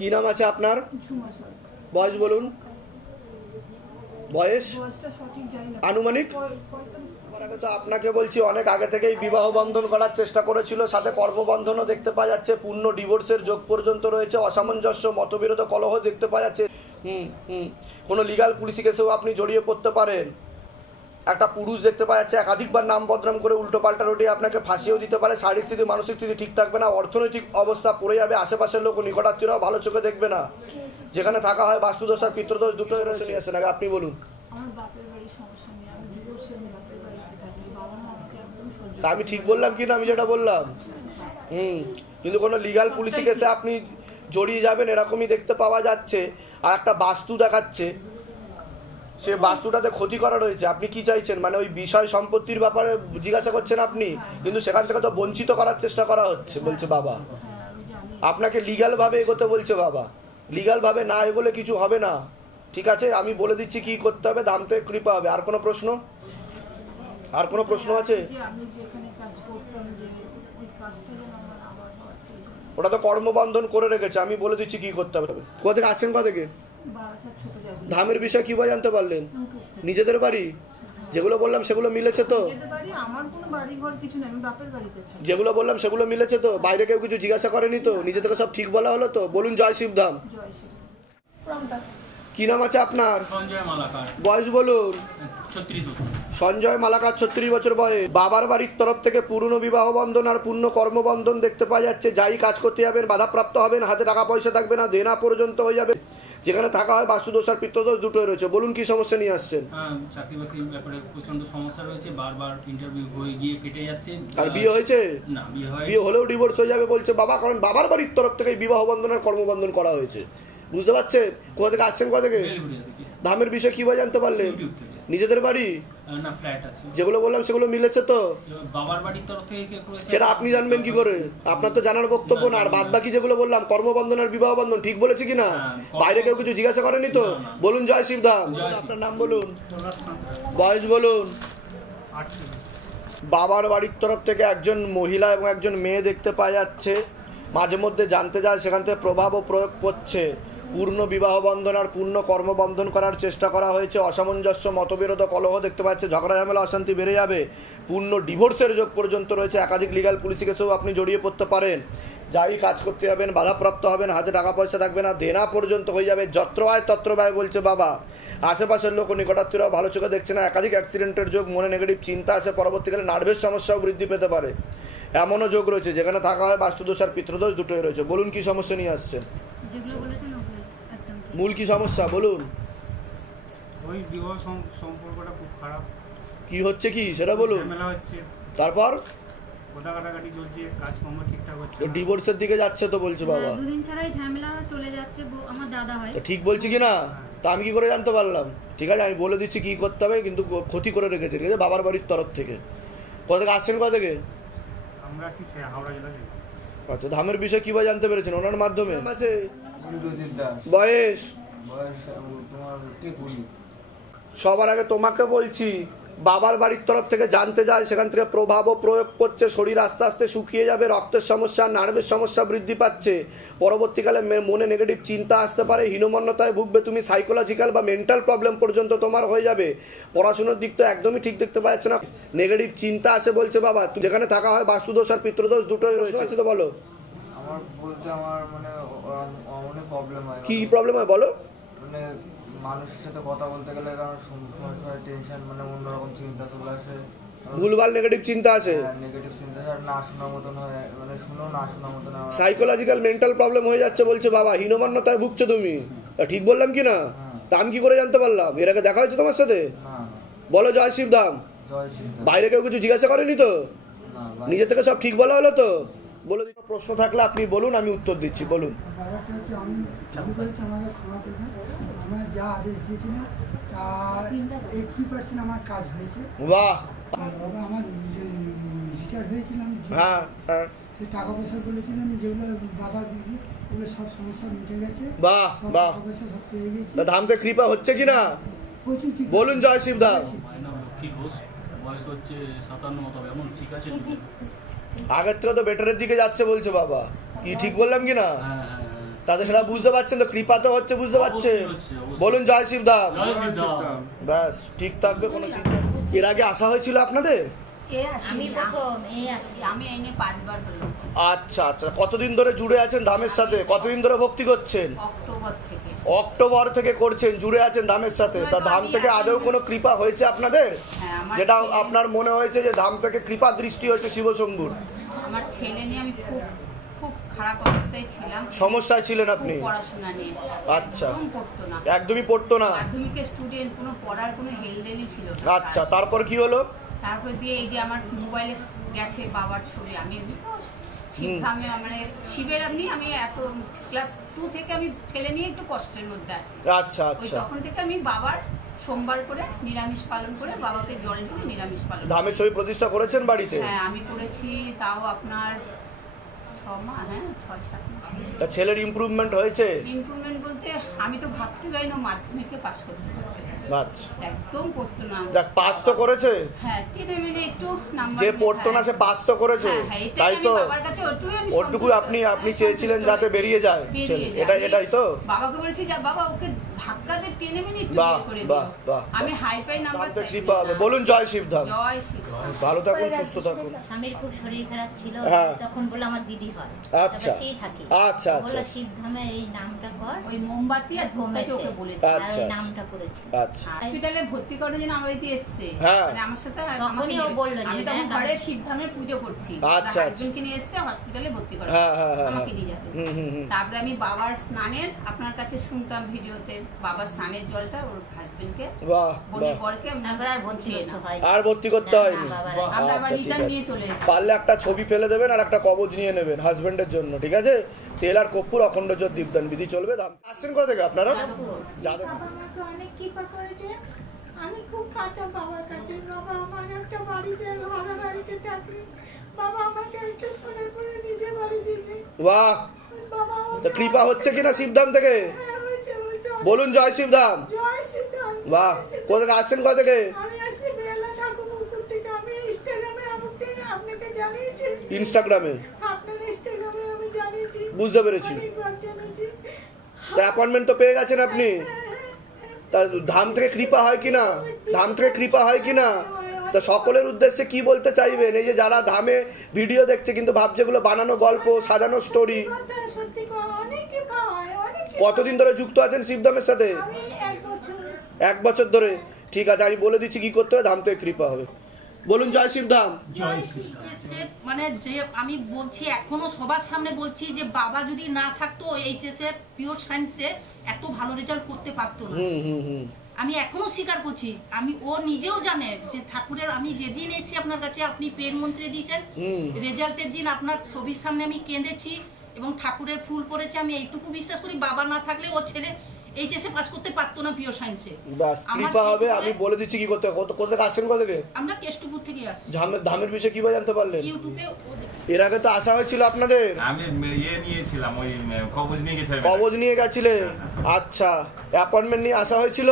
কি নাম আছে আপনার? বয়স বলুন। বয়স আনুমানিক? তো আপনাকে বলছি অনেক আগে থেকেই বিবাহ বন্ধন করার চেষ্টা করেছিল, সাথে কর্মবন্ধনও দেখতে পাওয়া যাচ্ছে, পূর্ণ ডিভোর্সের যোগ পর্যন্ত রয়েছে, অসামঞ্জস্য মতবিরোধ কলহ দেখতে পাওয়া যাচ্ছে। কোনো লিগাল পুলিশি কেসেও আপনি জড়িয়ে পড়তে পারেন। একটা পুরুষ দেখতে পাওয়া যাচ্ছে একাধিকবার নাম বদনাম করে উল্টো পাল্টা রটিয়ে আপনাকে ফাঁসিয়েও দিতে পারে। শারীরিক স্থিতি মানসিক স্থিতি ঠিক থাকবে না, অর্থনৈতিক অবস্থা পড়ে যাবে, আশেপাশের লোক নিকটাত্মীয়রাও ভালো চোখে দেখবে না। যেখানে থাকা হয় বাস্তুদোষ আর পিতৃদোষ দুটোই রয়েছে। নিয়ে আসেন আগে আপনি বলুন। তা আমি ঠিক বললাম কি না আমি যেটা বললাম? কিন্তু কোনো লিগাল পুলিশি কেসে আপনি জড়িয়ে যাবেন এরকমই দেখতে পাওয়া যাচ্ছে। আর একটা বাস্তু দেখাচ্ছে, সে বাস্তুটাতে ক্ষতি করা রয়েছে। আপনি কি চাইছেন? মানে ওই বিষয় সম্পত্তির ব্যাপারে জিজ্ঞাসা করছেন আপনি, কিন্তু সেখান থেকে তো বঞ্চিত করার চেষ্টা করা হচ্ছে বলছে বাবা। আপনাকে লিগাল ভাবে এগোতে বলছে বাবা। লিগাল ভাবে না এগোলে কিছু হবে না, ঠিক আছে? আমি বলে দিচ্ছি কি করতে হবে, দামতে কৃপা হবে। আর কোনো প্রশ্ন? আর কোনো প্রশ্ন আছে? ওটা তো কর্মবন্ধন করে রেখেছে, আমি বলে দিচ্ছি কি করতে হবে। কোথা থেকে আসছেন? কোথা থেকে? ধামের বিষয় কিভাবে জানতে পারলেন? নিজেদের বাড়ি? যেগুলো বললাম সেগুলো মিলেছে তো? যেগুলো বললাম সেগুলো মিলেছে তো? বাইরে কেউ কিছু জিজ্ঞাসা করেনি তো? নিজে থেকে সব ঠিক বলা হলো তো? বলুন জয় শিবধাম। কি নাম আছে আপনার? সঞ্জয় মালাকার। বয়স বলুন। 36 বছর। সঞ্জয় মালাকার 36 বছর বয়স। বাবার বাড়ির তরফ থেকে পূর্ণ বিবাহ বন্ধন আর পূর্ণ কর্মবন্ধন দেখতে পাওয়া যাচ্ছে। যাই কাজ করতে যাবেন বাধাপ্রাপ্ত হবেন, হাতে টাকা পয়সা থাকবে না, দেনা পর্যন্ত হয়ে যাবে। যেখানে থাকা হয় বাস্তুদোষ আর পিতৃদোষ দুটোই রয়েছে। বলুন কি সমস্যা নিয়ে আসছেন? চাকরি বাকরির ব্যাপারে প্রচন্ড সমস্যা রয়েছে, বারবার ইন্টারভিউ হয়ে গিয়ে কেটে যাচ্ছে। আর বিয়ে হয়েছে? না, বিয়ে হলেও ডিভোর্স হয়ে যাবে বলছে বাবা, কারণ বাবার বাড়ির তরফ থেকে বিবাহ বন্ধন আর কর্মবন্ধন করা হয়েছে। বুঝতে পারছেন? কোথা থেকে আসছেন? কোথা থেকে? ধামের বিষয় কিভাবে জানতে পারলেন? নিজেদের বাড়ি? না, ফ্ল্যাট আছে। যেগুলো বললাম সেগুলো মিলেছে তো? বাবার বাড়ির তরফ থেকে কে করেছে সেটা আপনি জানবেন কি করে? আপনার তো জানার বক্তব্য না। আর বাদ বাকি যেগুলো বললাম কর্মবন্ধন আর বিবাহ বন্ধন ঠিক বলেছি কিনা? বাইরে কেউ কিছু জিজ্ঞাসা করেনি তো? বলুন জয় শিবধাম। আপনার নাম বলুন, বয়স বলুন। বাবার বাড়ির তরফ থেকে একজন মহিলা এবং একজন মেয়ে দেখতে পাওয়া যাচ্ছে। মাঝে মধ্যে জানতে যায়, সেখান থেকে প্রভাব ও প্রয়োগ করছে। পূর্ণ বিবাহ বন্ধন আর পূর্ণ কর্মবন্ধন করার চেষ্টা করা হয়েছে। অসামঞ্জস্য মতবিরোধ কলহ দেখতে পাচ্ছে, ঝগড়া ঝামেলা অশান্তি বেড়ে যাবে, পূর্ণ ডিভোর্সের যোগ পর্যন্ত রয়েছে। একাধিক লিগাল পুলিশি কেসেও আপনি জড়িয়ে পড়তে পারেন। যাই কাজ করতে যাবেন বাধাপ্রাপ্ত হবেন, হাতে টাকা পয়সা থাকবে না, দেনা পর্যন্ত হয়ে যাবে। যত্র আয় তত্র ব্যয় বলছে বাবা। আশেপাশের লোক নিকটাত্মীয়রাও ভালো চোখে দেখছে না। একাধিক অ্যাক্সিডেন্টের যোগ, মনে নেগেটিভ চিন্তা আসে, পরবর্তীকালে নার্ভের সমস্যাও বৃদ্ধি পেতে পারে। এমনও যোগ রয়েছে যেখানে থাকা হয় বাস্তুদোষ আর পিতৃদোষ দুটোই রয়েছে। বলুন কি সমস্যা নিয়ে আসছেন? মূল কি সমস্যা বলুন? ওই বিবাহ সম্পর্কটা খুব খারাপ। কি হচ্ছে কি সেটা বলুন। ঝামেলা হচ্ছে, তারপর কথা কাটাকাটি চলছে, কাজকর্ম ঠিকঠাক হচ্ছে না। ডিভোর্সের দিকে যাচ্ছে তো বলছে বাবা। দুদিন ছাড়াই ঝামেলা চলে যাচ্ছে। আমার দাদা হয়। ঠিক বলছি কি না? তা আমি কি করে জানতে পারলাম? ঠিক আছে, আমি বলে দিচ্ছি কি করতে হবে, কিন্তু ক্ষতি করে রেখেছে, ঠিক আছে? বাবার বাড়ির তরফ থেকে। কোথা থেকে আসছেন? কোথা থেকে? আমরা আসি হাওড়া জেলা থেকে। আচ্ছা, ধামের বিষয় কিভাবে জানতে পেরেছেন? ওনার মাধ্যমে আছে। বয়স? সবার আগে তোমাকে বলছি, বাবার বাড়ির তরফ থেকে জানতে যায়, সেখান থেকে প্রভাব ও প্রয়োগ করছে। শরীর আস্তে আস্তে শুকিয়ে যাবে, রক্তের সমস্যা, নার্ভের সমস্যা বৃদ্ধি পাচ্ছে। পরবর্তীকালে মনে নেগেটিভ চিন্তা আসতে পারে, হীনমন্যতায় ভুগবে তুমি, সাইকোলজিক্যাল বা মেন্টাল প্রবলেম পর্যন্ত তোমার হয়ে যাবে। পড়াশোনার দিক তো একদমই ঠিক দেখতে পাচ্ছে না, নেগেটিভ চিন্তা আসে বলছে বাবা। যেখানে থাকা হয় বাস্তুদোষ আর পিতৃদোষ দুটোই রয়েছে। তো বলো আমার বলতে আমার মানে অনেক প্রবলেম হয়। কি প্রবলেম হয় বলো? মানে মানুষের সাথে কথা বলতে গেলে কারণ সময় টেনশন, মানে অন্যরকম চিন্তা চলে আসে, ভুলভাল নেগেটিভ চিন্তা আছে, নেগেটিভ চিন্তা আর না শোনার মতন হয়, মানে শুনেও না শোনার মতন। সাইকোলজিক্যাল মেন্টাল প্রবলেম হয়ে যাচ্ছে বলছে বাবা। হীনমন্যতায় ভুগছো তুমি, ঠিক বললাম কি না? তা আমি কি করে জানতে পারলাম? এর আগে দেখা হয়েছে তোমার সাথে? বলো জয় শিবধাম। বাইরে কেউ কিছু জিজ্ঞাসা করেনি তো? নিজে থেকে সব ঠিক বলা হলো তো? বলে দিই, প্রশ্ন থাকলে আপনি বলুন, আমি উত্তর দিচ্ছি। বলুন। আমার যা আদেশ দিয়েছিলেন তার 80% আমার কাজ হয়েছে। বাহ। বাবা আমার রিটায়ার হয়েছিলাম, হ্যাঁ হ্যাঁ, সেই টাকা পয়সা বলেছিলাম যেগুলো বাধা ওগুলো সব সমস্যা মিটে গেছে। বাহ বাহ, টাকা পয়সা সব পেয়ে গেছি। ধাম থেকে কৃপা হচ্ছে কিনা প্রচুর। বলুন জয় শিবধাম। বয়স হচ্ছে 57 মতো, এমন ঠিক আছে? আগের থেকে তো বেটারের দিকে যাচ্ছে বলছে বাবা। কি ঠিক বললাম কিনা? তাতে সেটা বুঝতে পারছেন তো, কৃপা তো হচ্ছে, বুঝতে পারছেন? হচ্ছে, অবশ্যই। বলুন জয় শিবধাম। জয় শ্রীরাম। ব্যাস ঠিক থাকবে, কোনো চিন্তা নেই। এর আগে আসা হয়েছিল আপনাদের? আমি প্রথম আমি এই নিয়ে 5 বার হলো আচ্ছা আচ্ছা, কতদিন ধরে জুড়ে আছেন ধামের সাথে? কতদিন ধরে ভক্তি করছেন? অক্টোবর থেকে। অক্টোবর থেকে করছেন, জুড়ে আছেন ধামের সাথে। তা ধাম থেকে আদৌ কোনো কৃপা হয়েছে আপনাদের? হ্যাঁ, আমার যেটা ছেলে- আপনার মনে হয়েছে যে ধাম থেকে কৃপা দৃষ্টি হয়েছে শিবশম্ভুর? আমার ছেলে নিয়ে আমি খুব খুব খারাপ অবস্থায় ছিলাম, সমস্যায় ছিলেন আপনি? খুব পড়াশোনা নিয়ে আচ্ছা। একদম পড়তো না, একদমই পড়তো না? মাধ্যমিকের স্টুডেন্ট, কোনো পড়ার কোনো হেলদেলি ছিল না। আচ্ছা, তারপর কি হলো? তারপর দিয়ে এই যে আমার মোবাইলে গেছে বাবার ছবি, আমি এমনি তো শিবধামে মানে শিবের আমি এত ক্লাস 2 থেকে আমি ছেলে নিয়ে একটু কষ্টের মধ্যে আছি। আচ্ছা ওই আচ্ছা। তখন থেকে আমি বাবার সোমবার করে নিরামিষ পালন করে বাবাকে জল ঢেলে নিরামিষ পালন করি। ধামের ছবি প্রতিষ্ঠা করেছেন বাড়িতে? হ্যাঁ আমি করেছি, তাও আপনার 6 মাস, হ্যাঁ 6-7 মাস। তা ছেলের ইমপ্রুভমেন্ট হয়েছে? ইমপ্রুভমেন্ট বলতে আমি তো ভাবতে পারি না মাধ্যমিকে পাস করতে পারবে, আচ্ছা, একদম পড়তো না। যাক পাস তো করেছে। হ্যাঁ টেনে মেনে একটু নাম্বার যে পড়তো না সে পাস তো করেছে, তাই তো? ওটুকু আপনি চেয়েছিলেন যাতে বেরিয়ে যায় ছেলে, এটাই তো? বাবাকে বলেছি যে বাবা ওকে ধাক্কাতে টেনে মেনে একটু বাহ বের করে বাহ দিও। বাহ। আমি হাই ফাই নাম্বার ধামতে কৃপা হবে। বলুন জয় শিবধাম। জয় শিব। ভালো থাকুন, সুস্থ থাকুন। স্বামীর খুব শরীর খারাপ ছিল, হ্যাঁ। তখন বলে আমার দিদি হয়, আচ্ছা। সেই থাকে, আচ্ছা, আচ্ছা। বললো শিবধামে এই নামটা কর, ওই মোমবাতি আর ধূপকাঠি ওকে বলেছি। আর আচ্ছা, ওই আচ্ছা। নামটা করেছি। আচ্ছা। হসপিটালে ভর্তি করার জন্য আমার বাড়িতে এসছে, হ্যাঁ। মানে আমার সাথে তখনই ও বললো যে আমি তখন দেখ, ঘরে শিবধামের পুজো করছি, আচ্ছা, হাজবেন্ডকে নিয়ে এসছে হসপিটালে ভর্তি করা, হ্যাঁ, হ্যাঁ, হ্যাঁ, আমাকে নিয়ে যাবে। হুম, হুম, হুম। তারপরে আমি বাবার স্নানের আপনার কাছে শুনতাম ভিডিওতে, বাবার স্নানের জলটা ওর হাজবেন্ডকে বাহ বোনের বাহ। বরকে তারপর আর ভর্তি করতে হয় আর ভর্তি করতে না, হয়নি? না, বাবার বাহ, আমরা আবার আচ্ছা, ঠিক রিটার্ন আছে। নিয়ে চলে এসেছি। পারলে একটা ছবি ফেলে দেবেন আর একটা কবজ নিয়ে নেবেন হাজবেন্ডের জন্য, ঠিক আছে? তেল আর কর্পূর অখণ্ড জ্যোৎ দীপদান বিধি চলবে। আসছেন কোথা থেকে আপনারা? যাদব। বাবা আমাকে অনেক কৃপা করেছে, আমি খুব কাঁচা বাবার কাছে। বাবা আমার একটা বাড়ি চাই, ভাড়া বাড়িতে থাকি। বাবা আমাকে একটা সোনারপুরে নিজে বাড়ি দিয়েছে। বাহ, বাবা তা কৃপা হচ্ছে কিনা শিবধাম থেকে? হয়েছে। বলুন জয় শিবধাম। জয় শ্রীরাম। বাহ, কোথা থেকে আসছেন কোথা থেকে? আমি আসছি বেলা ঠাকুরপুকুর থেকে। আমি ইনস্টাগ্রামে আপনাকে জানিয়েছি, ইনস্টাগ্রামে? আপনার ইনস্টাগ্রামে আমি জানিয়েছি, বুঝতে পেরেছি। অনেকবার জানিয়েছি। তা অ্যাপয়েন্টমেন্ট তো পেয়ে গেছেন আপনি? তা ধাম থেকে কৃপা হয় কিনা? ধাম থেকে কৃপা হয় কিনা? তা সকলের উদ্দেশ্যে কি বলতে চাইবেন? এই যে যারা ধামে ভিডিও দেখছে কিন্তু ভাবছে এগুলো বানানো গল্প, সাজানো স্টোরি। সত্যি অনেক কৃপা হয়, অনেক কৃপা। কতদিন ধরে যুক্ত আছেন শিবধামের সাথে? আমি 1 বছর। 1 বছর ধরে। ঠিক আছে, আমি বলে দিচ্ছি কি করতে হবে, ধাম থেকে কৃপা হবে। বলুন জয় শিবধাম। মানে যে আমি বলছি এখনো সবার সামনে বলছি যে বাবা যদি না থাকতো এইচএস এ পিওর সায়েন্সে এত ভালো রেজাল্ট করতে পারতো না। হুম হুম হুম। আমি এখনো স্বীকার করছি, ও নিজেও জানে যে ঠাকুরের আমি যেদিন এসেছি আপনার কাছে আপনি পেন মন্ত্রে দিয়েছেন, রেজাল্টের দিন আপনার ছবির সামনে আমি কেঁদেছি এবং ঠাকুরের ফুল পড়েছে। আমি এইটুকু বিশ্বাস করি বাবা না থাকলে ও ছেলে এইচএসে পাস করতে পারতো না পিওর সায়েন্সে। বাস কৃপা হবে। আমি বলে দিচ্ছি কি করতে হবে। কোথা থেকে আসছেন কোথা থেকে? আমরা কেষ্টপুর থেকে আসছি। ধামের বিষয়ে কিভাবে জানতে পারলেন? ইউটিউবে এর আগে তো আসা হয়েছিল আপনাদের? আমি নিয়েছিলাম, ওই কবজ নিয়ে গেছিলাম। কবজ নিয়ে গেছিলেন? আচ্ছা, অ্যাপয়েন্টমেন্ট নিয়ে আসা হয়েছিল?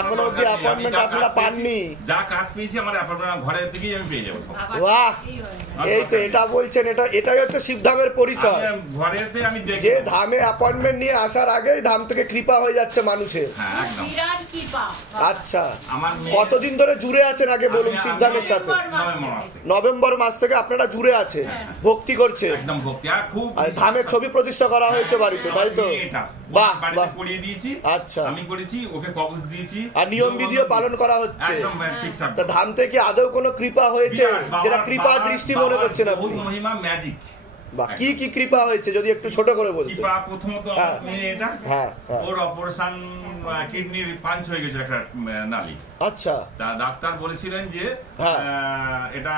এখনো অব্দি অ্যাপয়েন্টমেন্ট আপনারা পাননি? যা কাজ পেয়েছি আমার অ্যাপয়েন্টমেন্ট ঘরের দিকেই আমি পেয়ে যাবো। বাহ, এই তো এটা বলছেন, এটাই হচ্ছে শিবধামের পরিচয়। ঘরেতে আমি যে ধামে অ্যাপয়েন্টমেন্ট নিয়ে আসার আগেই ধাম থেকে কৃপা হয়ে যাচ্ছে মানুষের। বিরাট কৃপা। আচ্ছা, কতদিন ধরে জুড়ে আছেন আগে বলুন শিবধামের সাথে? নভেম্বর মাস থেকে আপনারা জুড়ে আছেন, ভক্তি করছে। একদম ভক্তি। আর খুব ধামের ছবি প্রতিষ্ঠা করা হয়েছে বাড়িতে, তাই তো? বাহ বাহ, পড়িয়ে দিয়েছি। আচ্ছা, আমি করেছি, ওকে কবজ দিয়েছি আর নিয়ম বিধিও পালন করা হচ্ছে একদম ঠিকঠাক। তা ধাম থেকে আদৌ কোনো কৃপা হয়েছে যেটা কৃপা দৃষ্টি মনে করছেন আপনি? মহিমা ম্যাজিক। বা কি কি কৃপা হয়েছে যদি একটু ছোট করে বলতেন? কৃপা প্রথমত এটা ওর অপারেশন কিডনির পাঞ্চ হয়ে গেছে একটা নালি। আচ্ছা, তা ডাক্তার বলেছিলেন যে এটা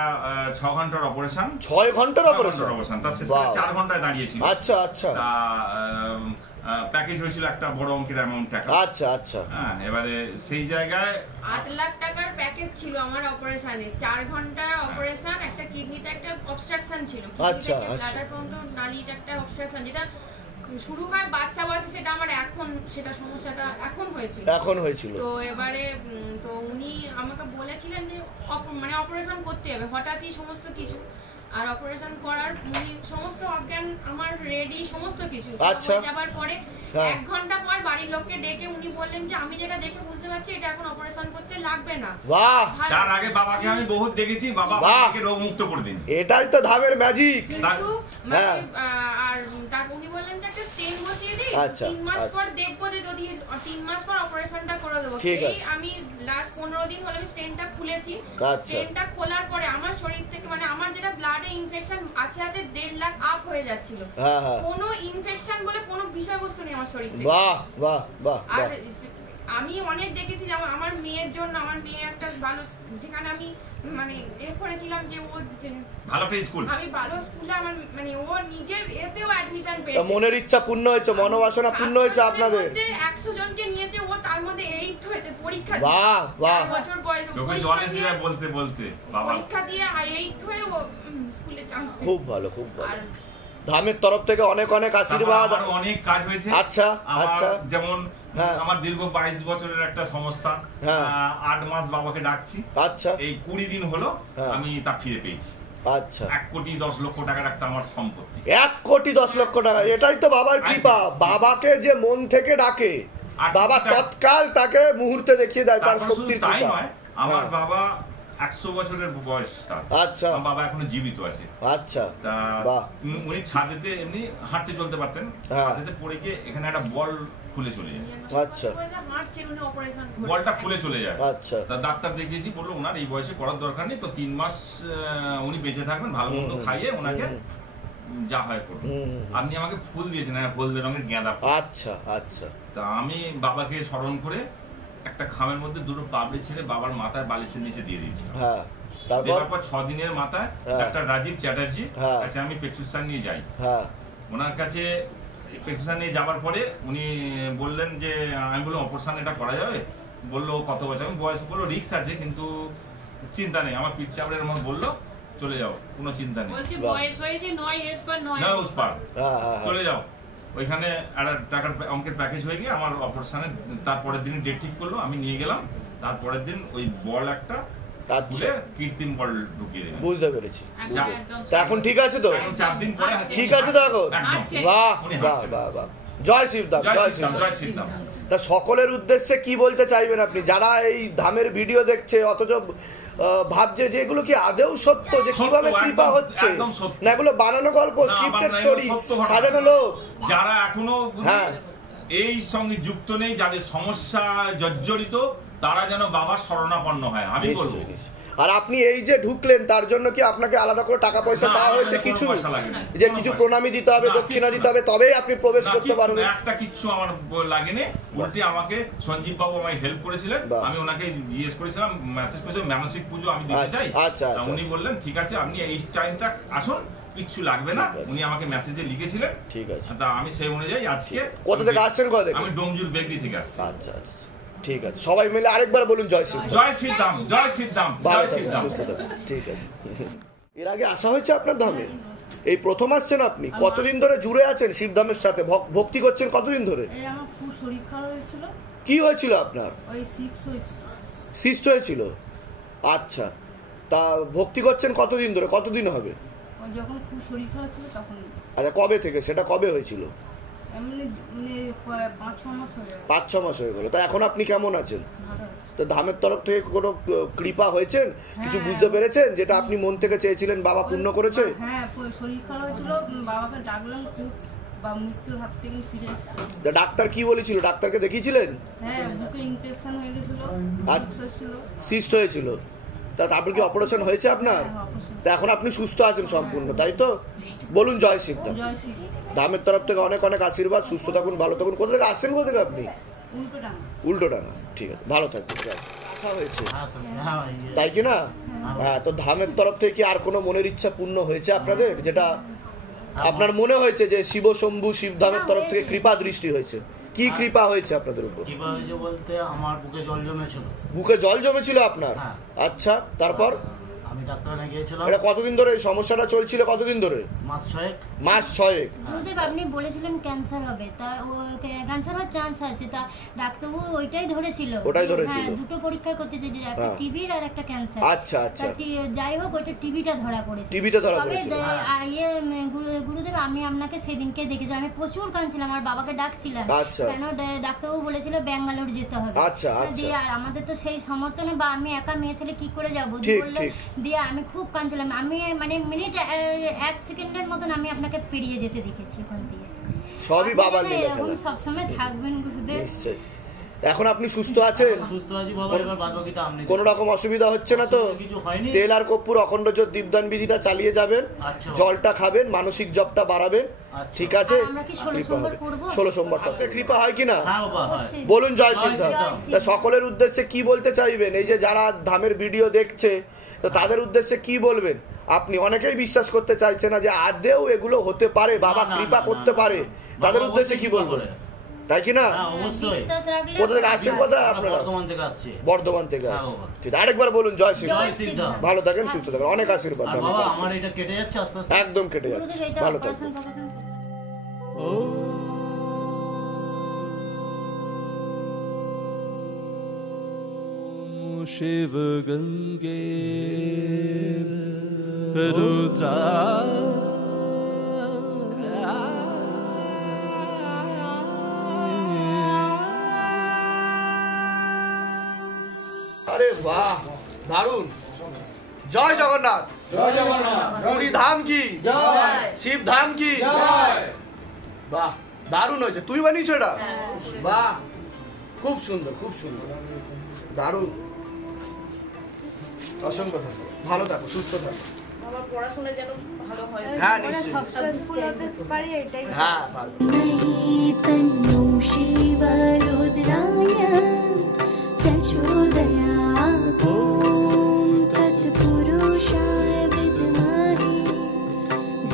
6 ঘন্টার অপারেশন। 6 ঘন্টার অপারেশন? তার শেষে 4 ঘন্টায় দাঁড়িয়েছিল। আচ্ছা আচ্ছা। তা প্যাকেজ হয়েছিল একটা বড় অঙ্কের অ্যামাউন্ট টাকা। আচ্ছা আচ্ছা। হ্যাঁ, এবারে সেই জায়গায় 8 লাখ টাকার প্যাকেজ ছিল আমার অপারেশনে। 4 ঘন্টার অপারেশন, একটা কিডনিতে একটা অবস্ট্রাকশন ছিল। আচ্ছা আচ্ছা। ব্লাডার পর্যন্ত নালীতে একটা অবস্ট্রাকশন, যেটা শুরু হয় বাচ্চা বয়সে, সেটা আমার সেটা সমস্যাটা এখন হয়েছিল। তো এবারে তো উনি আমাকে বলেছিলেন যে মানে অপারেশন করতে হবে, হঠাৎই সমস্ত কিছু। আর অপারেশন করার উনি সমস্ত অজ্ঞান আমার রেডি সমস্ত কিছু আচ্ছা। যাবার পরে 1 ঘন্টা পর বাড়ির লোককে ডেকে উনি বললেন যে আমি যেটা দেখে বুঝতে পারছি এটা এখন অপারেশন করতে লাগবে না। বাহ, তার আগে বাবাকে আমি বহুত দেখেছি, বাবা আমাকে রোগ মুক্ত করে দিন। এটাই তো ধামের ম্যাজিক। কিন্তু আর তার উনি বললেন যে একটা স্টেন বসিয়ে দিই, 3 মাস পর দেখবো যে যদি 3 মাস পর অপারেশনটা করে দেবো। এই আমি লাস্ট 15 দিন হলো আমি স্টেনটা খুলেছি। স্টেনটা খোলার পরে আমার শরীর থেকে মানে আমার যেটা ব্লাডে ইনফেকশন আছে 1.5 লাখ আপ হয়ে যাচ্ছিল, কোনো ইনফেকশন বলে কোনো বিষয়বস্তু নেই আমার শরীরে। বাহ বাহ বাহ। আর আমি অনেক দেখেছি যেমন আমার মেয়ের জন্য, আমার মেয়ে একটা ভালো যেখানে আমি মানে করেছিলাম যে ও ভালো স্কুল, আমি ভালো স্কুলে আমার মানে ও নিজের এতেও অ্যাডমিশন পেয়েছে। মনের ইচ্ছা পূর্ণ হয়েছে, মনোবাসনা পূর্ণ হয়েছে আপনাদের। 100 জনকে নিয়েছে, ও তার মধ্যে 8 হয়েছে পরীক্ষা দিয়ে। বাহ বাহ, বছর বয়স পরীক্ষা দিয়ে বলতে বলতে বাবা পরীক্ষা দিয়ে 8 হয়ে ও স্কুলে চান্স পেয়েছে। খুব ভালো খুব ভালো। ধামের তরফ থেকে অনেক অনেক আশীর্বাদ। অনেক কাজ হয়েছে। আচ্ছা আচ্ছা। যেমন আমার দীর্ঘ 22 বছরের একটা সমস্যা, 8 মাস বাবাকে ডাকছি। আচ্ছা। এই 20 দিন হলো আমি তা ফিরে পেয়েছি। আচ্ছা। 1,10,00,000 টাকার একটা আমার সম্পত্তি। 1,10,00,000 টাকা, এটাই তো বাবার কৃপা। বাবাকে যে মন থেকে ডাকে বাবা তৎকাল তাকে মুহূর্তে দেখিয়ে দেয় তার শক্তির তাই নয়, আমার বাবা 100 বছরের বয়স তার। আচ্ছা। বাবা এখনো জীবিত আছে। আচ্ছা। উনি ছাদেতে এমনি হাঁটতে চলতে পারতেন, ছাদেতে পড়ে গিয়ে এখানে একটা বল খুলে চলে যায়। আচ্ছা। বলটা খুলে চলে যায়। আচ্ছা। তা ডাক্তার দেখিয়েছি, বললো ওনার এই বয়সে করার দরকার নেই, তো 3 মাস উনি বেঁচে থাকবেন, ভালো মন্দ খাইয়ে ওনাকে যা হয় করুন। আপনি আমাকে ফুল দিয়েছেন, হলদে রঙের গাঁদা। আচ্ছা আচ্ছা। তা আমি বাবাকে স্মরণ করে একটা খামের মধ্যে 2টো পাপড়ি ছেড়ে বাবার মাথায় বালিশের নিচে দিয়ে দিয়েছি। হ্যাঁ। তারপর 6 দিনের মাথায় ডাক্তার রাজীব চ্যাটার্জি কাছে আমি প্রেসক্রিপশন নিয়ে যাই। ওনার কাছে প্রেসক্রিপশন নিয়ে যাওয়ার পরে উনি বললেন যে, আমি বললাম অপারেশন এটা করা যাবে? বললো কত বছর? আমি বয়স বললো রিস্ক আছে কিন্তু চিন্তা নেই। আমার পিঠ চাপড়ের মতো বললো চলে যাও, কোনো চিন্তা নেই, চলে যাও। ওইখানে একটা টাকার অঙ্কের প্যাকেজ হয়ে গিয়ে আমার অপারেশনের তারপরের দিন ডেট ঠিক করলো, আমি নিয়ে গেলাম। তারপরের দিন ওই বল একটা কৃত্রিম বল ঢুকিয়ে দিলাম। বুঝতে পেরেছি। এখন ঠিক আছে তো? 4 দিন পরে ঠিক আছে তো এখন? বাহ বাহ বাহ বাহ। জয় শিবধাম, জয় শিবধাম, জয় শিবধাম। তা সকলের উদ্দেশ্যে কি বলতে চাইবেন আপনি, যারা এই ধামের ভিডিও দেখছে অথচ ভাবছে যে এগুলো কি আদেও সত্য, যে কিভাবে কৃপা হচ্ছে, না এগুলো বানানো গল্প, স্ক্রিপ্টেড স্টোরি, সাজানো লোক? যারা এখনো এই সঙ্গে যুক্ত নেই, যাদের সমস্যা জর্জরিত, তারা যেন বাবার শরণাপন্ন হয়, আমি বলবো। আর আপনি এই যে ঢুকলেন তার জন্য কি আপনাকে আলাদা করে টাকা পয়সা চাওয়া হয়েছে কিছু, যে কিছু প্রণামী দিতে হবে, দক্ষিণা দিতে হবে, তবেই আপনি প্রবেশ করতে পারবেন? একটা কিচ্ছু আমার লাগেনি, উল্টে আমাকে সঞ্জীব বাবু আমায় হেল্প করেছিলেন। আমি ওনাকে জিজ্ঞেস করেছিলাম, মেসেজ করেছিলাম মানসিক পুজো আমি দিতে চাই। আচ্ছা। উনি বললেন ঠিক আছে আপনি এই টাইমটা আসুন, কিচ্ছু লাগবে না। উনি আমাকে মেসেজে লিখেছিলেন। ঠিক আছে। তা আমি সেই অনুযায়ী আজকে। কোথা থেকে আসছেন? কোথা থেকে? আমি ডোমজুর বেগড়ি থেকে আসছি। আচ্ছা আচ্ছা, ঠিক আছে। সবাই মিলে আরেকবার বলুন জয় শ্রীধাম, জয় শ্রীধাম, জয় শ্রীধাম, জয় শ্রীধাম। ঠিক আছে। এর আগে আসা হয়েছে আপনার ধামে? এই প্রথম আসছেন আপনি? কতদিন ধরে জুড়ে আছেন শিবধামের সাথে, ভক্তি করছেন কতদিন ধরে? আমার খুব শরীর খারাপ হয়েছিল। কি হয়েছিল আপনার? ওই সিস্ট হয়েছিল। আচ্ছা, তা ভক্তি করছেন কতদিন ধরে, কতদিন হবে? যখন খুব শরীর খারাপ ছিল তখন। আচ্ছা, কবে থেকে? সেটা কবে হয়েছিল? 5-6 মাস হয়ে গেল। তা এখন আপনি কেমন আছেন? তো ধামের তরফ থেকে কোনো কৃপা হয়েছেন? কিছু বুঝতে পেরেছেন যেটা আপনি মন থেকে চেয়েছিলেন বাবা পূর্ণ করেছে? হ্যাঁ, শরীর খারাপ হয়েছিল, বাবাকে ডাকলাম, বা মৃত্যুর হাত থেকে ফিরে এসেছে। ডাক্তার কি বলেছিল? ডাক্তারকে দেখিয়েছিলেন? হ্যাঁ, বুকে ইনফেকশন হয়ে গেছিল, সিস্ট হয়েছিল। তা তারপর কি অপারেশন হয়েছে আপনার? তা এখন আপনি সুস্থ আছেন সম্পূর্ণ, তাই তো? বলুন জয় শিবধাম। ধামের তরফ থেকে অনেক অনেক আশীর্বাদ, সুস্থ থাকুন, ভালো থাকুন। কোথা থেকে আসছেন? কোথা থেকে আপনি? উল্টোডাঙ্গা। ঠিক আছে, ভালো থাকবেন। আশা হয়েছে তাই কি না? হ্যাঁ। তো ধামের তরফ থেকে কি আর কোনো মনের ইচ্ছা পূর্ণ হয়েছে আপনাদের, যেটা আপনার মনে হয়েছে যে শিব শম্ভু শিবধামের তরফ থেকে কৃপা দৃষ্টি হয়েছে? কি কৃপা হয়েছে আপনাদের উপর? কৃপা হয়েছে বলতে আমার বুকে জল জমেছিল। বুকে জল জমেছিল আপনার? আচ্ছা, তারপর? আমি ডাক্তারখানায় গিয়েছিলাম। এটা কতদিন ধরে এই সমস্যাটা চলছিল? কতদিন ধরে? মাস 6। মাস 6। গুরুদেব আপনি বলেছিলেন ক্যান্সার হবে, তা ক্যান্সার হওয়ার চান্স আছে, তা ডাক্তারবাবু ওইটাই ধরেছিল। হ্যাঁ, দুটো পরীক্ষা করতে চেয়েছিল, একটা টিবির আর একটা ক্যান্সার। আচ্ছা আচ্ছা। যাই হোক ওইটা টিবিটা ধরা পড়েছে। গুরুদেব আমি আপনাকে সেদিনকে দেখেছি, আমি প্রচুর কাঁদছিলাম, আমার বাবাকে ডাকছিলাম, কেন ডাক্তারবাবু বলেছিল ব্যাঙ্গালোর যেতে হবে। দিয়ে আর আমাদের তো সেই সমর্থনে বা আমি একা মেয়ে ছেলে কি করে যাবো বললো, দিয়ে আমি খুব কাঁদছিলাম। আমি মানে মিনিট 1 সেকেন্ডের মতন আমি আপনাকে পেরিয়ে যেতে দেখেছি ওখান দিয়ে। সবই বাবার লীলা। এরকম সবসময় থাকবেন গুরুদেব। নিশ্চয়ই। এখন আপনি সুস্থ আছেন? সুস্থ আছি বাবা, এবার বাদবাকিটা আপনি। কোনো রকম অসুবিধা হচ্ছে না তো? তেল আর কর্পূর অখণ্ড জ্যোৎ দীপদান বিধিটা চালিয়ে যাবেন, জলটা খাবেন, মানসিক জপটা বাড়াবেন, ঠিক আছে? 16 সোমবারটাতে কৃপা হয় কিনা বলুন? জয় সিদ্ধাম। তা সকলের উদ্দেশ্যে কি বলতে চাইবেন? এই যে যারা ধামের ভিডিও দেখছে, তো তাদের উদ্দেশ্যে কি বলবেন আপনি? অনেকেই বিশ্বাস করতে চাইছে না যে আদেও এগুলো হতে পারে, বাবা কৃপা করতে পারে, তাদের উদ্দেশ্যে কি বলবেন? তাই কি না? অবশ্যই। কোথা থেকে আসছেন? কোথায় আপনারা? বর্ধমান থেকে আসছি। বর্ধমান থেকে আসছি। ঠিক, আরেকবার বলুন জয় সিদ্ধাম। ভালো থাকেন, সুস্থ থাকেন, অনেক আশীর্বাদ। বাবা আমার এটা কেটে যাচ্ছে আস্তে আস্তে। একদম কেটে যাচ্ছে, ভালো থাকেন। शिव गंगे रुद्रा अरे वाह, दारुण। जय जगन्नाथ। जय जगन्नाथ। पुरी धाम की जय, शिव धाम की जय। वाह, दारुण হয়েছে। তুই বানিয়েছ এটা? বাহ, খুব সুন্দর, খুব সুন্দর, দারুণ। অসংখ্য ধন্যবাদ। ভালো থাকো, সুস্থ থাকো। আমার পড়াশোনা যেন ভালো হয়। হ্যাঁ নিশ্চয়ই। সাকসেসফুল হতে পারি এটাই। হ্যাঁ ভালো। তন্নু শিব রুদ্রায় প্রচোদয়াৎ। ওম তৎপুরুষায় বিদ্মহে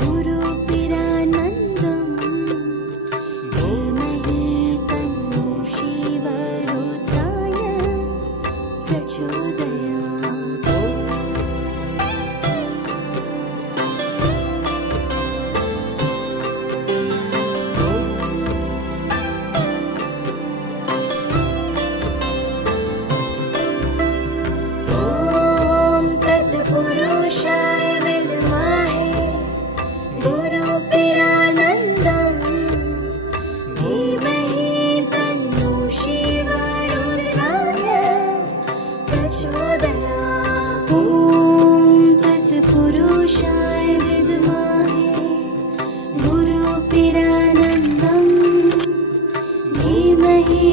গুরুপিরানন্দম ধীমহি তন্নো শিব রুদ্রায় প্রচোদয়াৎ। धीमहि